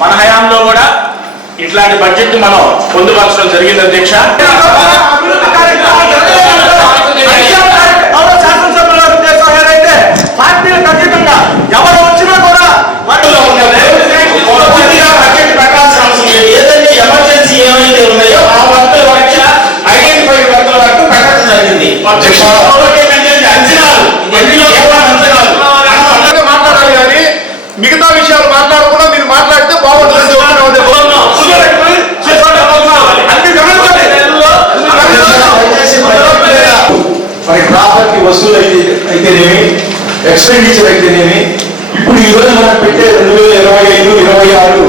మన హయాంలో కూడా ఇట్లాంటి బడ్జెట్ మనం పొందుపరచడం జరిగింది అధ్యక్ష. ఎమర్జెన్సీ ఏమైతే ఉన్నాయో ఆ వరకు ఐడెంటిఫైడ్ వర్కుల వరకు పెట్టడం జరిగింది అధ్యక్ష ఇంకొకటి ఏంటంటే ఇది అంచనాలు ఎన్నిలో కేవలం అంచనాలు అందరికీ మాట్లాడాలి కానీ మిగతా విషయాలు మాట్లాడకుండా మీరు మాట్లాడితే బాగుంటుంది చెప్తున్నా ఉంది. అన్ని గమనించాలి మరి ప్రాపర్టీ వసూలు అయితే అయితేనేమి ఎక్స్పెండిచర్ అయితేనేమి ఇప్పుడు ఈ రోజు మనం పెట్టే రెండు వేల ఇరవై ఐదు ఇరవై ఆరు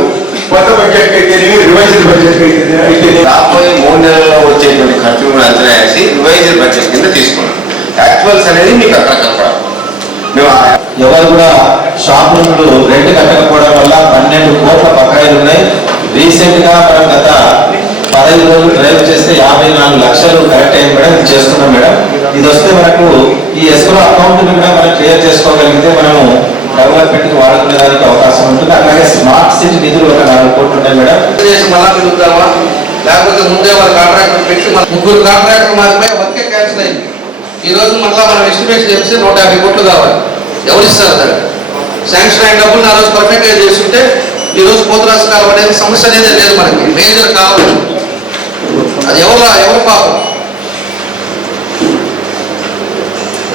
కొత్త బడ్జెట్ అయితేనేమి రివైజ్డ్ బడ్జెట్ అయితేనే అయితేనేమి రాబోయే మూడు నెలల్లో వచ్చేటువంటి ఖర్చులను అంచనా వేసి రివైజ్డ్ బడ్జెట్ కింద తీసుకున్నాం యాక్చువల్స్ అనేది మీకు అక్కడ కనపడాలి మేము ఆ ఎవరు కూడా షాప్ నుండి రెంట్ కట్టకపోవడం వల్ల పన్నెండు కోట్ల బకాయిలు ఉన్నాయి రీసెంట్ మనం గత పదహైదు రోజులు డ్రైవ్ చేస్తే యాభై నాలుగు లక్షలు కరెక్ట్ అయింది మేడం ఇది చేస్తున్నాం మేడం. ఇది వస్తే మనకు ఈ ఎస్క్రో అకౌంట్ కూడా మనం క్లియర్ చేసుకోగలిగితే మనము డెవలప్మెంట్కి వాడుకునే దానికి అవకాశం ఉంటుంది. అలాగే స్మార్ట్ సిటీ నిధులు ఒక నాలుగు కోట్లు ఉంటాయి మేడం. మళ్ళా పిలుద్దామా లేకపోతే ముందే వాళ్ళ కాంట్రాక్టర్ పెట్టి మన ముగ్గురు కాంట్రాక్టర్ మాత్రమే వర్కే క్యాన్సిల్ అయింది. ఈ రోజు మళ్ళా మనం ఎస్టిమేషన్ చేస్తే నూట యాభై కోట్లు కావాలి. ఎవరు ఇస్తారు దాన్ని శాంక్షన్ అయిన డబ్బులు ఆ రోజు పర్ఫెక్ట్గా చేస్తుంటే ఈ రోజు పోతురాజు కాలం అనేది సమస్య అనేది లేదు మనకి. మేజర్ కాలం అది ఎవరు ఎవరు పాపం?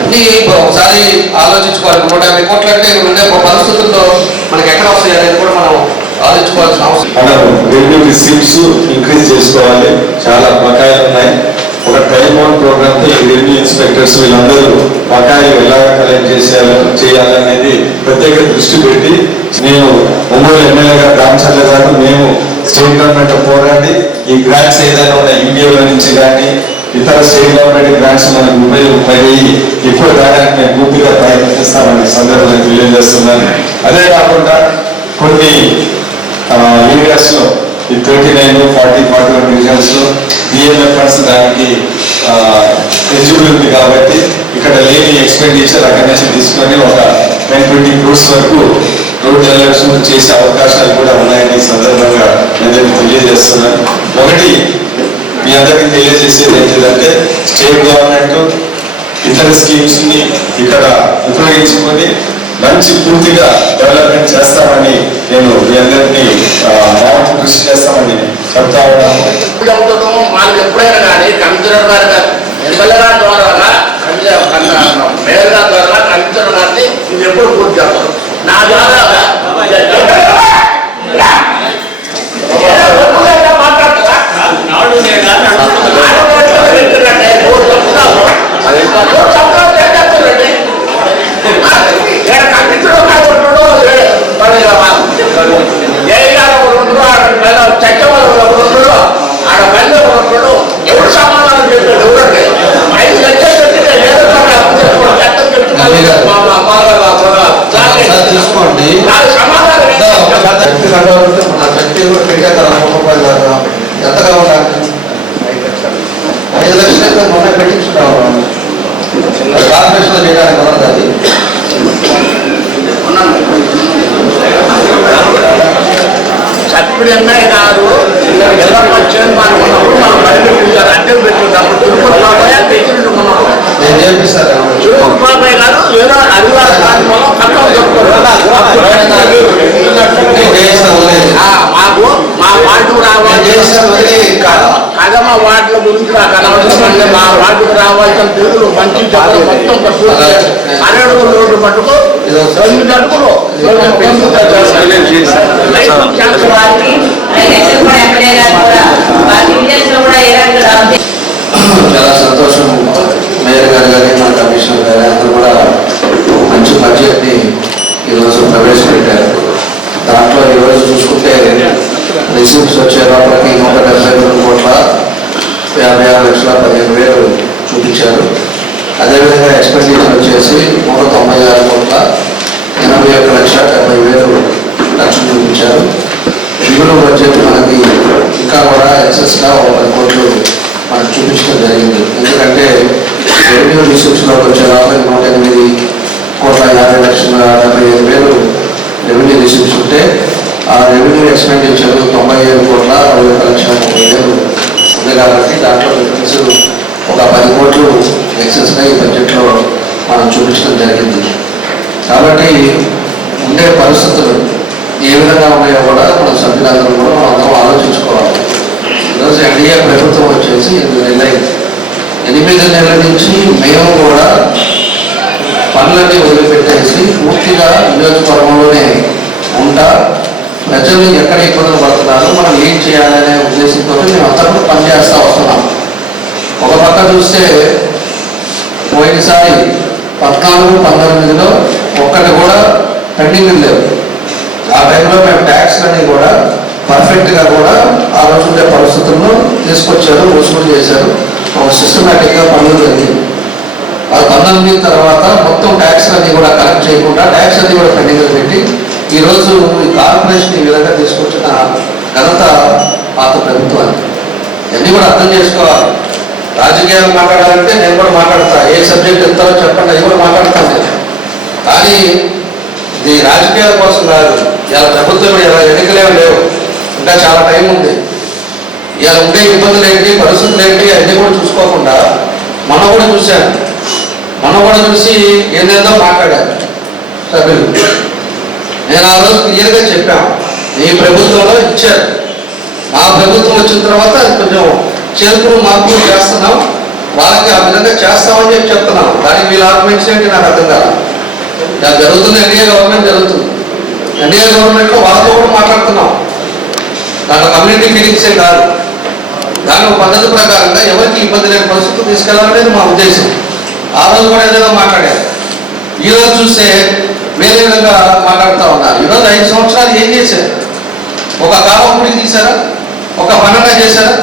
అన్ని ఒకసారి ఆలోచించుకోవాలి. నూట యాభై కోట్ల అంటే ఉండే పరిస్థితుల్లో మనకి ఎక్కడ వస్తాయి అనేది కూడా మనం ఆలోచించుకోవాల్సిన అవసరం. రెవెన్యూ రిసీప్ట్స్ ఇంక్రీజ్ చేసుకోవాలి. చాలా బకాయిలు ఉన్నాయి ఒక టైం బౌండ్ ప్రోగ్రామ్తో ఈ రెవెన్యూ ఇన్స్పెక్టర్స్ వీళ్ళందరూ బకాయి ఎలా కలెక్ట్ చేసేయాలి చేయాలనేది ప్రత్యేక దృష్టి పెట్టి నేను ఒంగోలు ఎమ్మెల్యే గారు రామచంద్ర గారు మేము స్టేట్ గవర్నమెంట్ పోరాడి ఈ గ్రాంట్స్ ఏదైనా ఉన్న ఇండియాలో నుంచి కానీ ఇతర స్టేట్ గవర్నమెంట్ గ్రాంట్స్ మనకు ఉపయోగపడి ఇప్పుడు రావడానికి మేము పూర్తిగా ప్రయత్నిస్తామని సందర్భంగా తెలియజేస్తున్నాను. అదే కాకుండా కొన్ని ఏరియాస్లో ఈ thirty nine forty forty one డివిజన్స్లో funds దానికి ఎలిజిబుల్ ఉంది కాబట్టి ఇక్కడ లేని ఎక్స్పెండిచర్ అక్కడి తీసుకొని ఒక టెన్ ట్వంటీ క్రోర్స్ వరకు రోడ్ డెవలప్మెంట్ చేసే అవకాశాలు కూడా ఉన్నాయని సందర్భంగా నేను తెలియజేస్తున్నాను. ఒకటి మీ అందరికీ తెలియజేసేది ఏంటిదంటే స్టేట్ గవర్నమెంట్ ఇతర స్కీమ్స్ని ఇక్కడ ఉపయోగించుకొని మంచి పూర్తిగా డెవలప్మెంట్ చేస్తామని నేను మీ అందరినీ వంతు కృషి చేస్తామని చెప్తా ఉన్నాను ఉండటం వాళ్ళకి ఎప్పుడైనా కానీ కమిషనర్ గారు కానీ ఎమ్మెల్యే గారి ద్వారా మేయర్ గారి ద్వారా కమిషనర్ గారిని ఇది ఎప్పుడు పూర్తి చేస్తారు నా ద్వారా సమాధానం చెప్పాడు ఎవరంటే ఐదు లక్షలు పెట్టి నేను చట్టం ఒకసారి తీసుకోండి సమాధానం ఏంటి? శక్తి కట్టాలంటే మన శక్తి కూడా పెట్టాక నలభై రూపాయలు దాకా ఎంత కావాలి ఐదు లక్షలు అయితే మొన్న పెట్టించుకున్నాము కార్పొరేషన్ చేయడానికి కుదరదు అది సభ్యుడు ఎమ్మెల్యే గారు ఎల్లమ్మ చైర్మన్ ఉన్నప్పుడు మనం బయట పెట్టారు అడ్డం పెట్టుకున్నప్పుడు తిరుపతి బాబాయ్ ప్రెసిడెంట్ ఉన్నప్పుడు నేను చేపిస్తాను తిరుపతి బాబాయ్ గారు ఏదో అధికార కార్యక్రమంలో కట్టం నేను చేస్తాను వదిలేయండి. ఆ, మాకు మా వార్డు రావాలి చేస్తాను కదమ వార్డుల గురించి నాకు అనవసరం మా వార్డుకు రావాల్సిన నిధులు మంచి మొత్తం పూర్తి పన్నెండు రోడ్డు మటుకు రెండు గంటలు చాలా సంతోషం. మేయర్ గారు కానీ మన కమిషనర్ గారు అందరూ కూడా మంచి బడ్జెట్ని ఈరోజు ప్రవేశపెట్టారు. దాంట్లో ఈరోజు చూసుకుంటే రిసీప్ట్స్ వచ్చే లోపలికి నూట డెబ్బై మూడు కోట్ల యాభై ఆరు లక్షల పదిహేను వేలు చూపించారు. అదేవిధంగా ఎక్స్పెండిచర్ వచ్చేసి నూట తొంభై ఆరు కోట్ల ఎనభై ఒక్క లక్ష డెబ్బై వేలు లక్షలు చూపించారు. మిగులు బడ్జెట్ మనకి ఇంకా కూడా ఎక్సెస్గా ఒక పది కోట్లు మనకు చూపించడం జరిగింది. ఎందుకంటే రెవెన్యూ రిసోర్స్లోకి వచ్చే లోపల నూట ఎనిమిది కోట్ల యాభై లక్షల డెబ్బై ఐదు వేలు రెవెన్యూ రిసీవ్స్ ఉంటే ఆ రెవెన్యూ ఎక్స్పెండిచర్ తొంభై ఏడు కోట్ల అరవై ఒక్క లక్షల ముప్పై వేలు. ఉంది కాబట్టి దాంట్లో డిఫరెన్స్ ఒక పది కోట్లు ఎక్సెస్గా ఈ బడ్జెట్లో మనం చూపించడం జరిగింది. కాబట్టి ఉండే పరిస్థితులు ఏ విధంగా ఉన్నాయో కూడా మన సభ్యులందరూ కూడా మనం అందరం ఆలోచించుకోవాలి. ఈరోజు ఎన్డీఏ ప్రభుత్వం వచ్చేసి ఎనిమిది ఎనిమిది నెలల నుంచి మేము కూడా పనులన్నీ వదిలిపెట్టేసి పూర్తిగా నియోజకవర్గంలోనే ఉంటా. ప్రజలు ఎక్కడ ఇబ్బందులు పడుతున్నారు మనం ఏం చేయాలనే ఉద్దేశంతో మేము అందరూ పనిచేస్తూ వస్తున్నాం. ఒక పక్క చూస్తే పోయినసారి పద్నాలుగు పంతొమ్మిదిలో ఒక్కటి కూడా పెండింగ్ లేవు ఆ టైంలో మేము ట్యాక్స్ అన్ని కూడా పర్ఫెక్ట్గా కూడా ఆ రోజు ఉండే పరిస్థితుల్లో తీసుకొచ్చారు వసూలు చేశారు. ఒక సిస్టమేటిక్గా పనులు జరిగింది అది పంతొమ్మిది తర్వాత మొత్తం ట్యాక్స్ అన్ని కూడా కలెక్ట్ చేయకుండా ట్యాక్స్ అన్ని కూడా పెండింగ్ పెట్టి ఈ రోజు ఈ కార్పొరేషన్ ఈ విధంగా తీసుకొచ్చిన ఘనత పాత ప్రభుత్వానికి. ఇవన్నీ కూడా అర్థం చేసుకోవాలి. రాజకీయాలు మాట్లాడాలంటే నేను కూడా మాట్లాడతా. ఏ సబ్జెక్ట్ ఎంతో చెప్పండి అది కూడా మాట్లాడతాను నేను. కానీ ఇది రాజకీయాల కోసం కాదు. ఇలా ప్రభుత్వం ఇలా ఎన్నికలేం లేవు. ఇంకా చాలా టైం ఉంది. ఇలా ఉండే ఇబ్బందులు ఏంటి పరిస్థితులు ఏంటి అన్నీ కూడా చూసుకోకుండా మనం కూడా చూశాను. మనం కూడా చూసి ఏదేదో మాట్లాడారు. సభ్యులు నేను ఆ రోజు క్లియర్గా చెప్పాను ఈ ప్రభుత్వంలో ఇచ్చారు. మా ప్రభుత్వం వచ్చిన తర్వాత అది కొంచెం చేర్పులు మార్పులు చేస్తున్నాం. వాళ్ళకి ఆ విధంగా చేస్తామని చెప్పి చెప్తున్నాం. దానికి వీళ్ళ ఆర్గ్యుమెంట్స్ ఏంటి నాకు అర్థం కాదు ఇలా జరుగుతుంది ఎన్డీఏ గవర్నమెంట్ జరుగుతుంది. ఎన్డీఏ గవర్నమెంట్లో వాళ్ళతో కూడా మాట్లాడుతున్నాం. దాంట్లో కమ్యూనిటీ ఫీలింగ్సే కాదు. దాని ఒక పద్ధతి ప్రకారంగా ఎవరికి ఇబ్బంది లేని పరిస్థితులు తీసుకెళ్ళాలనేది మా ఉద్దేశం. ఆ రోజు కూడా ఏదైనా మాట్లాడారు. ఈరోజు చూస్తే వేరే విధంగా మాట్లాడుతూ ఉన్నారు. ఈరోజు ఐదు సంవత్సరాలు ఏం చేశారు? ఒక కామపుడి తీశారా? ఒక పనుగా చేశారా?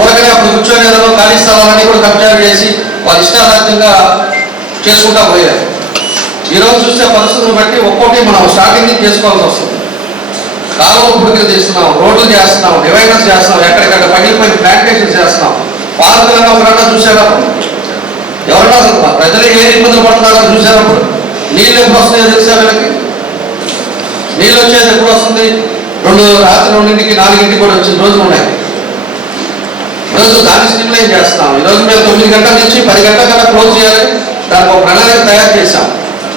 ఊరకనే అప్పుడు కూర్చొని ఏదో ఖాళీ స్థలాలన్నీ కూడా కబ్జా చేసి వాళ్ళ ఇష్టారాజ్యంగా చేసుకుంటా పోయారు. ఈరోజు చూస్తే పరిస్థితులను బట్టి ఒక్కోటి మనం స్టార్టింగ్ చేసుకోవాల్సి వస్తుంది. కాలువ పుడికలు చేస్తున్నాం రోడ్లు చేస్తున్నాం డివైడర్స్ చేస్తున్నాం ఎక్కడెక్కడ పగిలిపోయిన ప్లాంటేషన్ చేస్తున్నాం. పార్కులను ఒకరన్నా చూసేటప్పుడు ఎవరన్నా ప్రజలు ఏ ఇబ్బందులు పడుతున్నారో చూసినప్పుడు నీళ్ళు ఎప్పుడు వస్తున్నాయో తెలుసా వీళ్ళకి? నీళ్ళు వచ్చేది ఎప్పుడు వస్తుంది? రెండు రాత్రి రెండింటికి నాలుగింటికి కూడా వచ్చిన రోజులు ఉన్నాయి. ఈరోజు దాన్ని స్టిమ్లైన్ చేస్తాం ఈరోజు మేము తొమ్మిది గంటల నుంచి పది గంటల కన్నా క్లోజ్ చేయాలి దానికి ఒక ప్రణాళిక తయారు చేశాం.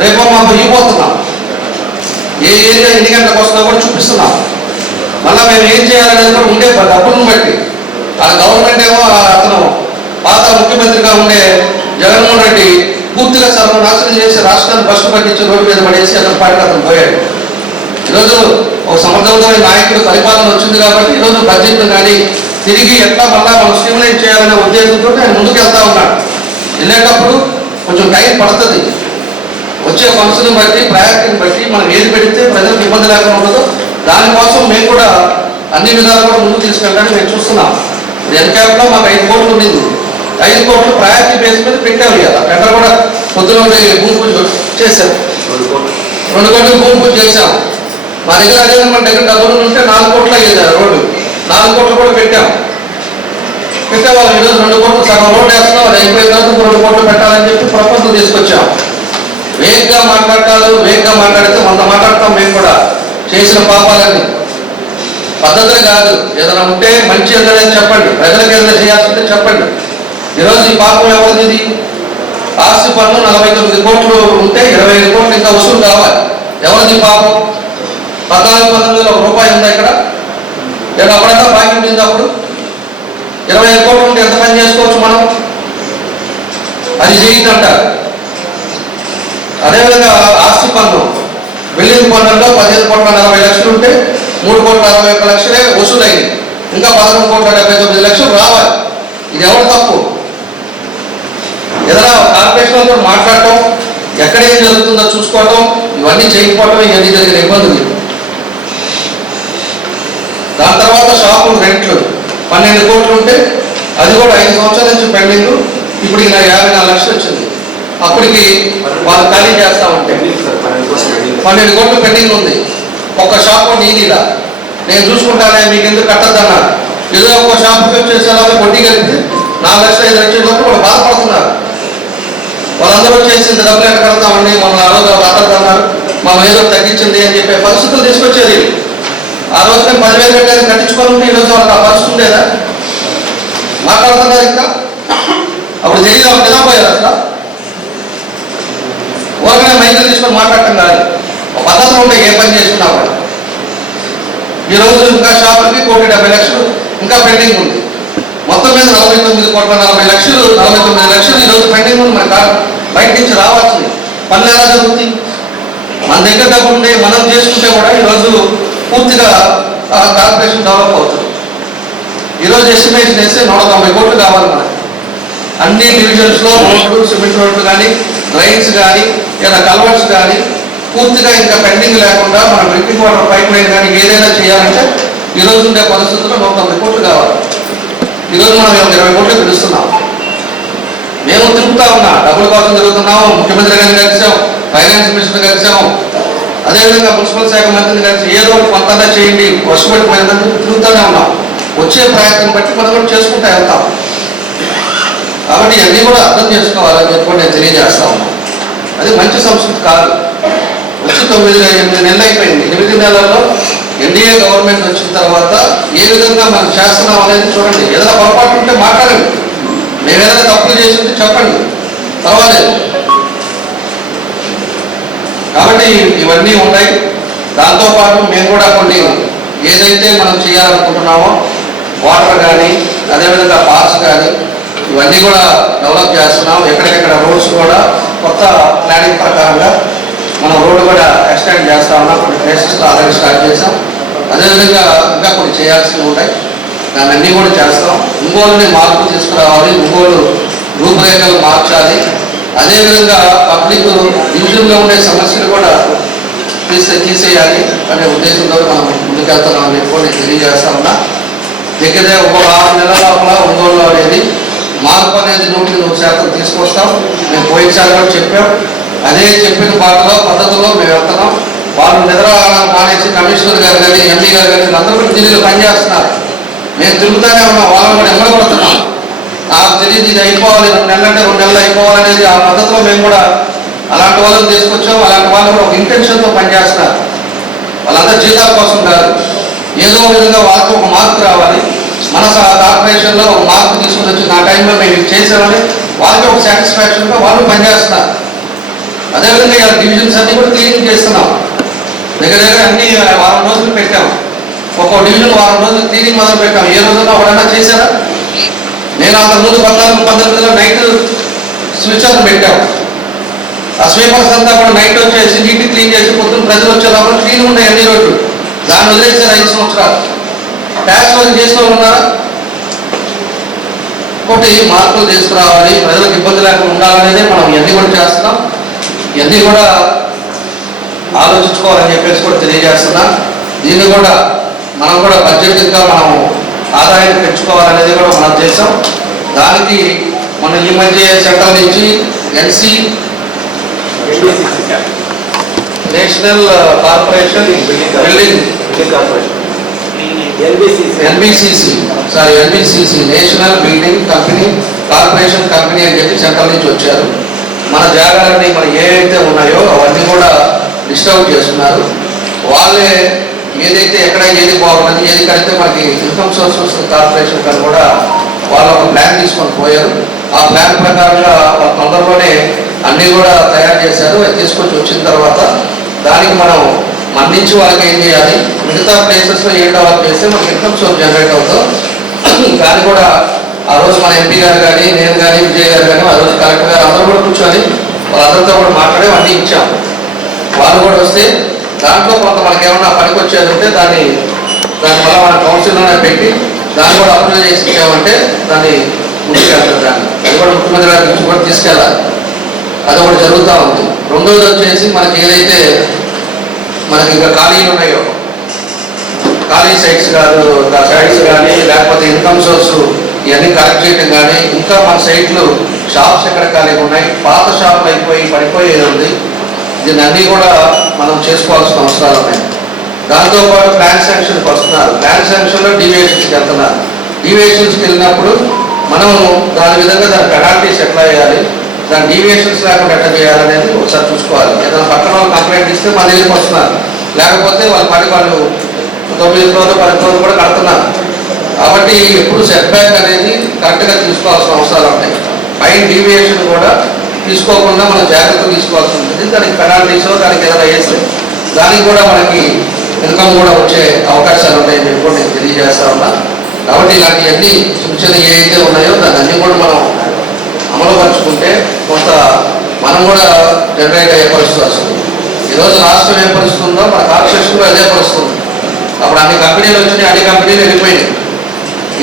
రేపు మాకు ఇవ్వబోతున్నాం ఏ ఏరియా ఎన్ని గంటలకు వస్తుందో కూడా చూపిస్తున్నాం. మళ్ళీ మేము ఏం చేయాలనేది కూడా ఉండే డబ్బులను బట్టి. ఆ గవర్నమెంట్ ఏమో అతను పాత ముఖ్యమంత్రిగా ఉండే జగన్మోహన్ రెడ్డి పూర్తిగా సర్వనాశనం చేసి రాష్ట్రాన్ని బస్సు పట్టించి రోడ్డు మీద పడేసి అతను పాటికి అతను పోయాడు. ఈరోజు ఒక సమర్థవంతమైన నాయకుడు పరిపాలన వచ్చింది కాబట్టి ఈరోజు బడ్జెట్ కానీ తిరిగి ఎట్లా మళ్ళా మనం స్ట్రీమ్లైన్ చేయాలనే ఉద్దేశంతో ఆయన ముందుకు వెళ్తా ఉన్నాడు. వెళ్ళేటప్పుడు కొంచెం టైం పడుతుంది. వచ్చే ఫంక్షన్ బట్టి ప్రయారిటీని బట్టి మనం ఏది పెడితే ప్రజలకు ఇబ్బంది లేకుండా ఉండదు. దానికోసం మేము కూడా అన్ని విధాలు కూడా ముందుకు తీసుకెళ్ళడానికి మేము చూస్తున్నాం. ఎన్క్యాప్ మాకు ఐదు కోట్లు ఉండింది. ఐదు కోట్లు ప్రయారిటీ బేస్ మీద పెట్టాము కదా టెండర్ కూడా పొద్దున భూమి పూజ చేశాం రెండు కోట్లు. భూమి పూజ చేశాం. మా దగ్గర అదే మన దగ్గర డబ్బులు ఉంటే నాలుగు కోట్లు అయ్యేది రోడ్డు. నాలుగు కోట్లు కూడా పెట్టాం. పెట్టే వాళ్ళు ఈరోజు రెండు కోట్లు సగం రోడ్డు వేస్తున్నాం అది అయిపోయిన తర్వాత రెండు కోట్లు పెట్టాలని చెప్పి ప్రపోజల్ తీసుకొచ్చాం. వేగ్గా మాట్లాడతారు వేగ్గా మాట్లాడితే వంద మాట్లాడతాం మేము కూడా. చేసిన పాపాలని పద్ధతులు కాదు. ఏదైనా ఉంటే మంచి ఏదైనా చెప్పండి. ప్రజలకు ఏదైనా చేయాల్సి ఉంటే చెప్పండి. ఈరోజు ఈ పాపం ఎవరిది ఆస్తి పన్ను నలభై తొమ్మిది కోట్లు ఉంటే ఇరవై ఐదు కోట్లు ఇంకా వసూలు కావాలి. ఎవరిది పాపం? పద్నాలుగు పంతొమ్మిది ఒక రూపాయి ఉందా ఇక్కడ? ఇక్కడ అప్పుడంతా బాకీ ఉంటుంది అప్పుడు? ఇరవై ఐదు కోట్లు ఉంటే ఎంత పని చేసుకోవచ్చు మనం? అది చేయొద్దు అదేవిధంగా ఆస్తి పన్ను బిల్డింగ్ పన్నుల్లో పదిహేను కోట్ల నలభై లక్షలు ఉంటే మూడు కోట్ల అరవై ఒక్క లక్షలే వసూలైంది ఇంకా పదకొండు కోట్ల డెబ్బై తొమ్మిది లక్షలు రావాలి. ఇది ఎవరు తప్పు? ఏదైనా కార్పొరేషన్లతో మాట్లాడటం ఎక్కడ ఏం జరుగుతుందో చూసుకోవటం ఇవన్నీ చేయకపోవటం ఇవన్నీ జరిగిన ఇబ్బందులు. దాని తర్వాత షాపులు రెంట్లు. పన్నెండు కోట్లు ఉంటే అది కూడా ఐదు సంవత్సరాల నుంచి పెండింగ్. ఇప్పుడు ఇలా యాభై నాలుగు లక్షలు వచ్చింది. అప్పటికి వాళ్ళు ఖాళీ చేస్తా ఉంటే పన్నెండు కోట్లు పెండింగ్ ఉంది. ఒక్క షాప్ నీదిలా నేను చూసుకుంటానే మీకు ఎందుకు కట్టద్దన్నారు? ఏదో ఒక షాప్కి వచ్చేసేలాగా వడ్డీ కలిపితే నాలుగు లక్షలు ఐదు లక్షల వరకు వాళ్ళు బాధపడుతున్నారు. వాళ్ళందరూ చేసి డబ్బులు ఎక్కడ కడతామండి మమ్మల్ని ఆ రోజు కట్టద్దన్నారు మనం ఏదో తగ్గించండి అని చెప్పే పరిస్థితులు తీసుకొచ్చేది ఆ రోజు మేము పదివేలు కట్టేది కట్టించుకోవాలంటే ఈరోజు వాళ్ళకి ఆ పరిస్థితి ఉండేదా? మాట్లాడుతున్నారు ఇంకా? అప్పుడు తెలియదు అప్పుడు పోయారు అసలు? ఊరకనే మైకులు తీసుకొని మాట్లాడటం కాదు. పద్ధతులు ఉంటే ఏ పని చేసుకున్నా కూడా. ఈ ఇంకా షాపులకి కోటి డెబ్బై లక్షలు ఇంకా పెండింగ్ ఉంది. మొత్తం మీద నలభై తొమ్మిది కోట్ల నలభై లక్షలు నలభై తొమ్మిది లక్షలు ఈ రోజు పెండింగ్ ఉంది మన కార్ బయట నుంచి రావాల్సింది. పనులు ఎలా జరుగుతుంది మన దగ్గర డబ్బు ఉండే మనం చేసుకుంటే కూడా ఈ పూర్తిగా కార్పొరేషన్ డెవలప్ అవుతుంది. ఈరోజు ఎస్టిమేషన్ వేస్తే నూట తొంభై కోట్లు కావాలి మనకి. అన్ని డివిజన్స్లో రోడ్లు సిమెంట్ రోడ్లు కానీ డ్రైన్స్ కానీ ఏదైనా కల్వర్ట్స్ కానీ పూర్తిగా ఇంకా పెండింగ్ లేకుండా మన డ్రింకింగ్ వాటర్ పైప్ లైన్ కానీ ఏదైనా చేయాలంటే ఈ రోజు ఉండే పరిస్థితుల్లో నూట తొంభై కోట్లు కావాలి. ఈరోజు మనం ఇరవై కోట్లు పిలుస్తున్నాం. మేము తిరుగుతా ఉన్నా డబ్బుల కోసం తిరుగుతున్నాము ముఖ్యమంత్రి గారిని కలిసాం ఫైనాన్స్ మినిస్టర్ కలిసాము అదేవిధంగా మున్సిపల్ శాఖ మంత్రిని కలిసి ఏదో ఒకటి కొంతగా చేయండి వర్షపడి పోయిందని తిరుగుతూనే ఉన్నాం. వచ్చే ప్రయత్నం బట్టి మనం కూడా చేసుకుంటూ వెళ్తాం. కాబట్టి ఇవన్నీ కూడా అర్థం చేసుకోవాలని చెప్పి కూడా నేను తెలియజేస్తా ఉన్నాను అది మంచి సంస్కృతి కాదు. వచ్చి తొమ్మిది ఎనిమిది నెలలు అయిపోయింది. ఎనిమిది నెలల్లో ఎన్డీఏ గవర్నమెంట్ వచ్చిన తర్వాత ఏ విధంగా మనం చేస్తున్నాం అనేది చూడండి. ఏదైనా పొరపాటు ఉంటే మాట్లాడండి. మేము ఏదైనా తప్పులు చేసి ఉంటే చెప్పండి. పర్వాలేదు. కాబట్టి ఇవన్నీ ఉన్నాయి దాంతోపాటు మేము కూడా కొన్ని ఏదైతే మనం చేయాలనుకుంటున్నామో వాటర్ కానీ అదేవిధంగా పార్క్స్ కానీ ఇవన్నీ కూడా డెవలప్ చేస్తున్నాం. ఎక్కడికెక్కడ రోడ్స్ కూడా కొత్త ప్లానింగ్ ప్రకారంగా మనం రోడ్డు కూడా ఎక్స్టెండ్ చేస్తా ఉన్నాం కొన్ని ప్లేసెస్లో ఆల్రెడీ స్టార్ట్ చేసాం అదేవిధంగా ఇంకా కొన్ని చేయాల్సినవి ఉంటాయి. దాన్ని అన్నీ కూడా చేస్తాం. ఒంగోలుని మార్పు తీసుకురావాలి ఒంగోలు రూపురేఖలు మార్చాలి. అదేవిధంగా పబ్లిక్ డివిజన్లో ఉండే సమస్యలు కూడా తీసే తీసేయాలి అనే ఉద్దేశంతో మనం ముందుకెళ్తున్నాం అని చెప్పి నేను తెలియజేస్తా ఉన్నా. దగ్గర ఒక ఆరు నెలల లోపల ఒంగోలు అనేది మార్పు అనేది నూటికి నూరు శాతం తీసుకొస్తాం. మేము పోయినసారి కూడా చెప్పాం. అదే చెప్పిన పాటలో పద్ధతిలో మేము వెళ్తున్నాం. వాళ్ళు నిద్ర మానేసి కమిషనర్ గారు కానీ ఎంపీ గారు కానీ అందరూ కూడా ఢిల్లీలో పనిచేస్తున్నారు. మేము తిరుగుతూనే ఉన్నాం వాళ్ళని కూడా ఎమ్మడబడుతున్నాం నాకు తెలియదు ఇది అయిపోవాలి రెండు నెలలంటే అంటే రెండు నెలలు అయిపోవాలనేది ఆ పద్ధతిలో మేము కూడా అలాంటి వాళ్ళని తీసుకొచ్చాం. అలాంటి వాళ్ళు కూడా ఒక ఇంటెన్షన్తో పనిచేస్తున్నారు. వాళ్ళందరూ జీతాల కోసం కాదు. ఏదో విధంగా వాళ్ళకు ఒక మార్పు రావాలి. మన ఆ కార్పొరేషన్లో ఒక మార్పు తీసుకుని వచ్చి నా టైంలో మేము ఇది చేసామని వాళ్ళకి ఒక సాటిస్ఫాక్షన్గా వాళ్ళు పనిచేస్తున్నారు. అదేవిధంగా ఇలా డివిజన్స్ అన్ని కూడా క్లీన్ చేస్తున్నాం. దగ్గర దగ్గర అన్ని వారం రోజులు పెట్టాం. ఒక్కో డివిజన్ వారం రోజులు క్లీనింగ్ మొదలు పెట్టాం. ఏ రోజున ఎవరన్నా చేశారా? నేను అంత ముందు పద్నాలుగు పంతొమ్మిదిలో నైట్ స్విచ్ ఆన్ పెట్టాం. ఆ స్వీపర్స్ అంతా కూడా నైట్ వచ్చేసి నీటి క్లీన్ చేసి పొద్దున్న ప్రజలు వచ్చే లోపల క్లీన్ ఉన్నాయి అన్ని రోడ్లు దాన్ని వదిలేసారు ఐదు సంవత్సరాలు. ట్యాక్స్ వాళ్ళు చేసిన ఉన్నారా? ఒకటి మార్పులు తీసుకురావాలి ప్రజలకు ఇబ్బంది లేకుండా ఉండాలనేది మనం ఇవన్నీ కూడా చేస్తున్నాం. ఇవన్నీ కూడా ఆలోచించుకోవాలని చెప్పేసి కూడా తెలియజేస్తున్నా. దీన్ని కూడా మనం కూడా బడ్జెట్ ఇంకా మనం ఆదాయాన్ని పెంచుకోవాలనేది కూడా మనం చేసాం దానికి మన ఈ మధ్య సెంట్రల్ నుంచి NC national corporation building. NBCC sorry NBCC national building company corporation company అని చెప్పి సెంట్రల్ నుంచి వచ్చారు. మన జాగాలన్నీ మన ఏవైతే ఉన్నాయో అవన్నీ కూడా లిస్ట్ అవుట్ చేస్తున్నారు. వాళ్ళే ఏదైతే ఎక్కడ ఏది బాగున్నది ఏది కడితే మనకి ఇన్కమ్ సోర్సెస్ కార్పొరేషన్ కానీ కూడా వాళ్ళు ఒక ప్లాన్ తీసుకొని పోయారు. ఆ ప్లాన్ ప్రకారంగా వాళ్ళ తొందరలోనే అన్నీ కూడా తయారు చేశారు. అది తీసుకొచ్చి వచ్చిన తర్వాత దానికి మనం మన నుంచి వాళ్ళకి ఏం చేయాలి? మిగతా ప్లేసెస్లో ఏ డెవలప్ చేస్తే మనకి ఇన్కమ్ సోర్స్ జనరేట్ అవుతాం కానీ కూడా ఆ రోజు మన ఎంపీ గారు కానీ నేను కానీ విజయ్ గారు కానీ ఆ రోజు కలెక్టర్ గారు అందరూ కూడా కూర్చొని వాళ్ళందరితో కూడా మాట్లాడి అన్నీ ఇచ్చాం. వాళ్ళు కూడా వస్తే దాంట్లో కొంత మనకి ఏమన్నా పనికి వచ్చేది ఉంటే దాన్ని దాని వల్ల మన కౌన్సిల్లోనే పెట్టి దాన్ని కూడా అప్లై చేసి ఇచ్చామంటే దాన్ని ముందుకెళ్తారు దాన్ని. అది కూడా ముఖ్యమంత్రి గారి నుంచి కూడా తీసుకెళ్ళాలి. అది ఒకటి జరుగుతూ ఉంది. రెండోది వచ్చేసి మనకి ఏదైతే మనకి ఇంకా ఖాళీలు ఉన్నాయో ఖాళీ సైట్స్ కాదు సైట్స్ కానీ లేకపోతే ఇన్కమ్ సోర్స్ ఇవన్నీ కలెక్ట్ చేయడం కానీ ఇంకా మన సైట్లు షాప్స్ ఎక్కడ ఖాళీగా ఉన్నాయి పాత షాపులు అయిపోయి పడిపోయేది ఉంది. దీన్ని అన్నీ కూడా మనం చేసుకోవాల్సిన అవసరాలు ఉన్నాయి. దాంతోపాటు ప్లాన్ శాంక్షన్కి వస్తున్నారు. ప్లాన్ శాంక్షన్లో డీవియేషన్స్కి వెళ్తున్నారు. డీవియేషన్స్కి వెళ్ళినప్పుడు మనం దాని విధంగా దాని పెనాల్టీస్ ఎట్లా వేయాలి దాని డీవియేషన్స్ లేకుండా ఎట్లా చేయాలనేది ఒకసారి చూసుకోవాలి. ఏదైనా పక్కన వాళ్ళు కంప్లైంట్ ఇస్తే మన దగ్గరికి వస్తున్నారు. లేకపోతే వాళ్ళ పని వాళ్ళు తొమ్మిది రోజులు పది రోజులు కూడా కడుతున్నారు. కాబట్టి ఎప్పుడు సెట్ బ్యాక్ అనేది కరెక్ట్గా తీసుకోవాల్సిన అవసరాలు ఉంటాయి. పైన డీవియేషన్ కూడా తీసుకోకుండా మనం జాగ్రత్త తీసుకోవాల్సి ఉంటుంది. దానికి పెనాల్టీస్ దానికి ఏదైనా వేస్తే దానికి కూడా మనకి ఇన్కమ్ కూడా వచ్చే అవకాశాలు ఉంటాయని చెప్పి నేను తెలియజేస్తా ఉన్నా. కాబట్టి ఇలాంటివన్నీ సూచనలు ఏవైతే ఉన్నాయో దాన్ని కూడా మనం అమలుపరుచుకుంటే కొంత మనం కూడా జనరేట్ అయ్యే పరిస్థితి వస్తుంది. ఈరోజు రాష్ట్రం ఏ పరిస్థితి ఉందో మన కార్పొరేషన్ కూడా అదే పరిస్థితి ఉంది. అప్పుడు అన్ని కంపెనీలు వచ్చినాయి అన్ని కంపెనీలు వెళ్ళిపోయినాయి.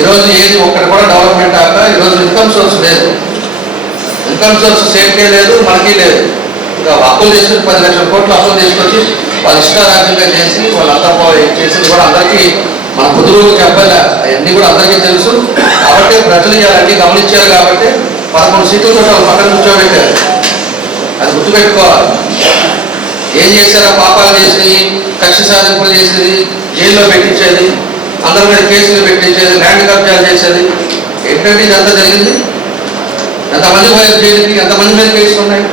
ఈరోజు ఏది ఒక్కటి కూడా డెవలప్మెంట్ కాక ఈరోజు ఇన్కమ్ సోర్స్ లేదు. ఇన్కమ్ సోర్స్ సేఫ్టీ లేదు మనకి లేదు. ఇంకా అప్పులు తీసుకొని పది లక్షల కోట్లు అప్పులు తీసుకొచ్చి వాళ్ళు ఇష్టారాజ్యంగా చేసి వాళ్ళంతా చేసింది కూడా అందరికీ మన కుదురు చెప్పలే అవన్నీ కూడా అందరికీ తెలుసు. కాబట్టి ప్రజలు ఇవన్నీ గమనించారు కాబట్టి పదకొండు సీట్లు కూడా పక్కన కూర్చోబెట్టారు. అది గుర్తుపెట్టుకోవాలి. ఏం చేశారో పాపాలు చేసి కక్ష సాధింపులు చేసేది జైల్లో పెట్టించేది అందరి మీద కేసులు పెట్టించేది ల్యాండ్ కబ్జాలు చేసేది. ఏంటంటే ఇదంతా జరిగింది. ఎంతమంది పోయారు జైలుకి? ఎంతమంది మీద కేసులు ఉన్నాయి?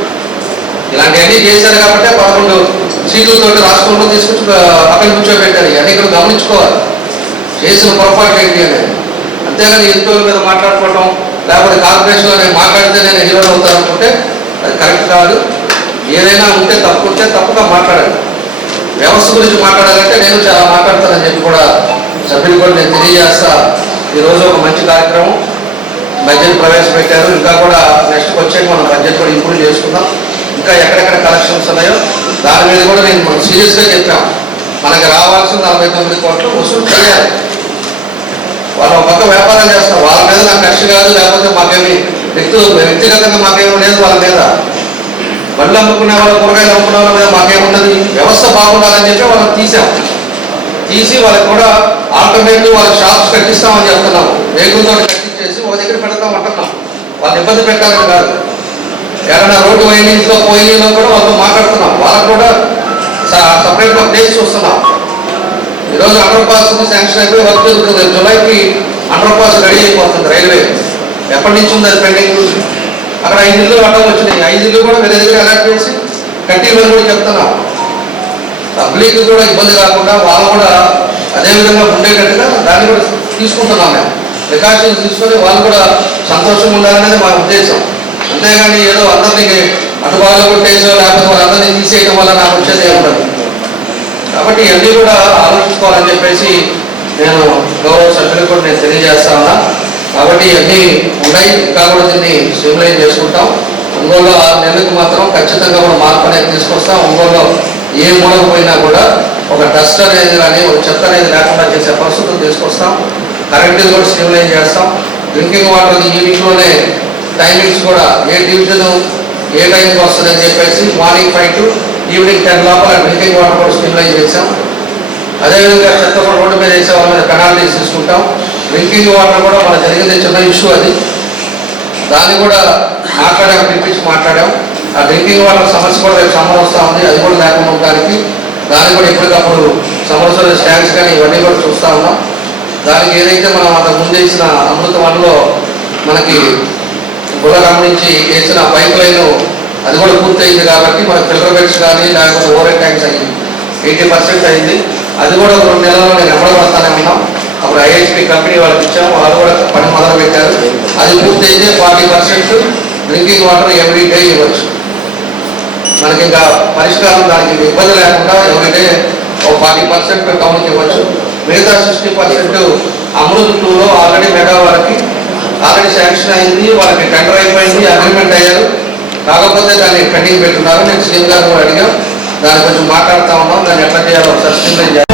ఇలాంటివన్నీ చేశారు కాబట్టి పదకొండు సీట్లతో రాష్ట్రంలో తీసుకొచ్చి పక్కన కూర్చోబెట్టారు. ఇవన్నీ ఇక్కడ గమనించుకోవాలి. చేసిన పొరపాటు ఏంటి అనేది. అంతేగాని ఎంతోల మీద మాట్లాడుకోవటం లేకపోతే కార్పొరేషన్లో నేను మాట్లాడితే నేను హీరో అవుతాను అనుకుంటే అది కరెక్ట్ కాదు. ఏదైనా ఉంటే తప్పు ఉంటే తప్పుగా మాట్లాడాలి వ్యవస్థ గురించి మాట్లాడాలంటే నేను చాలా మాట్లాడతానని చెప్పి కూడా సభ్యులు కూడా నేను తెలియజేస్తా. ఈరోజు ఒక మంచి కార్యక్రమం. బడ్జెట్ ప్రవేశపెట్టారు. ఇంకా కూడా నెక్స్ట్ వచ్చాక మనం బడ్జెట్ కూడా ఇంప్రూవ్ చేసుకుందాం. ఇంకా ఎక్కడెక్కడ కలెక్షన్స్ ఉన్నాయో దాని మీద కూడా నేను మనం సీరియస్గా చెప్పాం. మనకి రావాల్సిన నలభై తొమ్మిది కోట్లు వసూలు చేయాలి. వాళ్ళు ఒక పక్క వ్యాపారం చేస్తారు వాళ్ళ మీద నాకు ఖర్చు కాదు లేకపోతే మాకేమి వ్యక్తులు వ్యక్తిగతంగా మాకేమి లేదు వాళ్ళ మీద. బళ్ళు అమ్ముకునే వాళ్ళ కూరగాయలు అమ్ముకునే వాళ్ళ మీద మాకేముండదు వ్యవస్థ బాగుండాలని చెప్పి వాళ్ళని తీసాం. తీసి వాళ్ళకి కూడా ఆల్టర్నేటివ్ వాళ్ళ షాప్స్ కట్టిస్తామని చెప్తున్నాము. వేగులతో కట్టించేసి ఒక దగ్గర పెడతాం అంటున్నాం. వాళ్ళు ఇబ్బంది పెట్టాలని కాదు. ఏదైనా రోడ్డు వైండింగ్స్లో పోయిలో కూడా వాళ్ళతో మాట్లాడుతున్నాం. వాళ్ళకు కూడా సపరేట్గా ప్లేస్ చూస్తున్నాం. ఈరోజు అండర్ పాస్ శాంక్షన్ అయిపోయి వర్క్ జరుగుతుంది. జులైకి అండర్ పాస్ రెడీ అయిపోతుంది రైల్వే. ఎప్పటి నుంచి ఉంది అది పెండింగ్ అక్కడ ఐదు ఇల్లు అడ్డం వచ్చినాయి. ఐదు ఇల్లు కూడా వేరే దగ్గర అలాట్ చేసి కట్టి ఇవ్వని కూడా చెప్తున్నాం. పబ్లిక్ కూడా ఇబ్బంది కాకుండా వాళ్ళు కూడా అదేవిధంగా ఉండేటట్టుగా దాన్ని కూడా తీసుకుంటున్నాం మేము. ప్రికాషన్స్ తీసుకొని వాళ్ళు కూడా సంతోషంగా ఉండాలనేది మా ఉద్దేశం. అంతేగాని ఏదో అందరినీ అటు బాగా కొట్టేసో లేకపోతే వాళ్ళందరినీ తీసేయడం వల్ల నాకు వచ్చేది ఏమి ఉండదు. కాబట్టి ఇవన్నీ కూడా ఆలోచించుకోవాలని చెప్పేసి నేను గౌరవ సభ్యులకు కూడా నేను తెలియజేస్తా ఉన్నా. కాబట్టి ఇవన్నీ ఉన్నాయి. ఇంకా కూడా దీన్ని స్ట్రీమ్లైన్ చేసుకుంటాం. ఒంగోలు ఆరు నెలలకు మాత్రం ఖచ్చితంగా మనం మార్పు అనేది తీసుకొస్తాం. ఒంగోలులో ఏ మూలకు పోయినా కూడా ఒక డస్ట్ అనేది కానీ ఒక చెత్త అనేది లేకుండా చేసే పరిస్థితులు తీసుకొస్తాం. కరెంట్ కూడా స్ట్రీమ్లైన్ చేస్తాం. డ్రింకింగ్ వాటర్ ఈ వీక్లోనే టైమింగ్స్ కూడా ఏ డివిజన్ ఏ టైంకి వస్తుందని చెప్పేసి morning five to evening ten లోపల డ్రింకింగ్ వాటర్ కూడా స్ట్రీమ్లైన్ చేసాం. అదేవిధంగా చెత్త కూడా రోడ్డు మీద వేసే వాళ్ళ మీద పెనాల్టీస్ తీసుకుంటాం. డ్రింకింగ్ వాటర్ కూడా మన జరిగింది చిన్న ఇష్యూ అది. దాన్ని కూడా మాట్లాడాము పిలిపించి మాట్లాడాం. ఆ డ్రింకింగ్ వాటర్ సమస్య కూడా రేపు సమ్మర్ వస్తూ ఉంది. అది కూడా లేకుండా ఉండడానికి దాన్ని కూడా ఎప్పటికప్పుడు సమస్యలు స్టాండ్స్ కానీ ఇవన్నీ కూడా చూస్తూ ఉన్నాం. దానికి ఏదైతే మనం అంత ముందు వేసిన అమృత వన్లో మనకి గులగం నుంచి వేసిన పైప్ లైన్ అది కూడా పూర్తయింది కాబట్టి మన ఫిల్టర్ బెడ్స్ కానీ లేకపోతే ఓవర్ ట్యాంక్స్ అయ్యి ఎయిటీ పర్సెంట్ అయింది. అది కూడా ఒక రెండు నెలల్లో నేను ఎమ్మడబడతానే ఉన్నాం. అప్పుడు ఐహెచ్పి కంపెనీ వాళ్ళకి ఇచ్చాము. వాళ్ళు కూడా పని మొదలు పెట్టారు అది పూర్తయితే forty percent drinking water every day ఇవ్వచ్చు. మనకి ఇంకా పరిష్కారం దానికి ఇబ్బంది లేకుండా ఎవరైతే ఒక ఫార్టీ పర్సెంట్ కౌంట్ ఇవ్వచ్చు మిగతా సిక్స్టీ పర్సెంట్ అమృత్ టూలో ఆల్రెడీ మెగా వాళ్ళకి ఆల్రెడీ శాంక్షన్ అయింది వాళ్ళకి టెండర్ అయిపోయింది అగ్రిమెంట్ అయ్యారు. కాకపోతే దాన్ని పెండింగ్ పెట్టున్నారు నేను సీఎం గారు కూడా అడిగాం. దాన్ని కొంచెం మాట్లాడుతా ఉన్నాం. దాన్ని ఎట్లా చేయాలో ఒకసారి చేయాలి